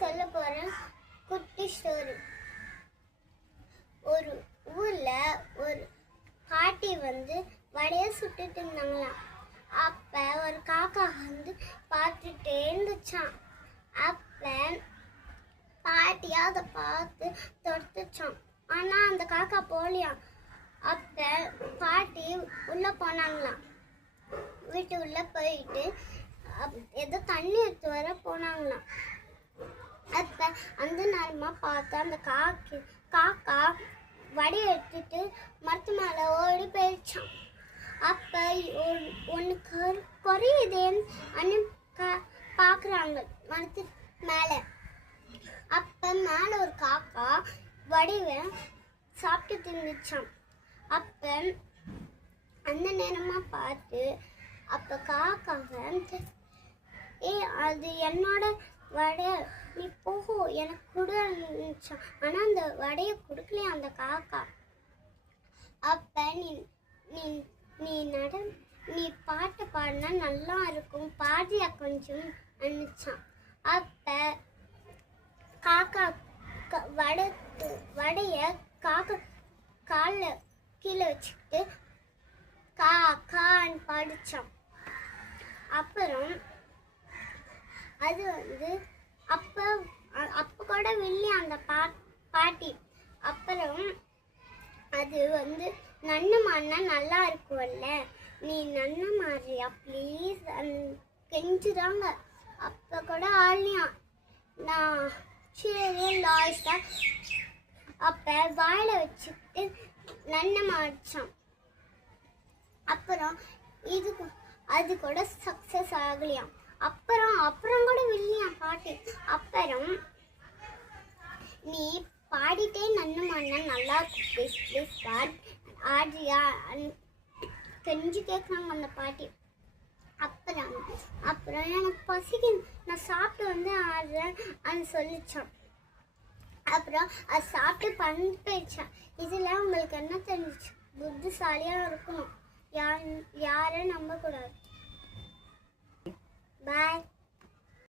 சொல்ல போறேன் குட்டி ஸ்டோரி. ஒரு ஊர்ல ஒரு பாட்டி வடைய சுட்டுட்டு இருந்தாங்களாம். அப்ப ஒரு காக்கா பார்த்துட்டே இருந்துச்சான். அப்ப பாட்டி அதை பார்த்து தொடுத்துச்சான். ஆனா அந்த காக்கா போலியாம். அப்ப பாட்டி உள்ள போனாங்களாம். வீட்டு உள்ள போயிட்டு ஏதோ தண்ணி எடுத்து வர போனாங்களாம். அப்ப அந்த நேரமா பார்த்து அந்த காக்கா வடி எடுத்துட்டு மரத்து மேல ஓடி போயிடுச்சான். அப்ப ஒண்ணு குறையுதேன்னு பாக்குறாங்க மரத்து மேல. அப்ப மேல ஒரு காக்கா வடிவை சாப்பிட்டு இருந்துச்சான். அப்ப அந்த நேரமா பார்த்து அப்ப காக்காவை அது என்னோட வடை, நீ போகோ எனக்கு கொடுச்சான். ஆனா அந்த வடைய கொடுக்கலையா அந்த காக்கா. அப்ப நீ நீ நீ பாட்டு பாடினா நல்லா இருக்கும், பாடியா கொஞ்சம் அனுச்சான். அப்ப காக்கா வடைய காக்கா காலில் கீழே வச்சுக்கிட்டு கான்னு பாடிச்சான். அப்புறம் அது அப்ப கூட வெளியே அந்த பாட்டி. அப்புறம் அது நன்னு மாறினா நல்லா இருக்கும்ல, நீ நன்னு மாறியா ப்ளீஸ் கெஞ்சுறாங்க. அப்ப கூட ஆளியாம் நான் சரி லாஸ்டா அப்ப வாயில வச்சுக்கிட்டு நன்னு மாறிச்சான். அப்புறம் அது கூட சக்சஸ் ஆகலையாம். அப்புறம் கூட வில்லியாம் பாட்டு. அப்புறம் நீ பாடிட்டே நன்னு மாறினா நல்லா இருக்கும் ஆடியா தெரிஞ்சு கேட்குறாங்க அந்த பாட்டி. அப்புறம் எனக்கு பசிக்கு நான் சாப்பிட்டு ஆடுறேன் சொல்லிச்சான். அப்புறம் அது சாப்பிட்டு பண்ணி போயிடுச்சான். இதுல உங்களுக்கு என்ன தெரிஞ்சிச்சு? புத்திசாலியா இருக்கணும், யாரை நம்ப கூடாது. பாய்.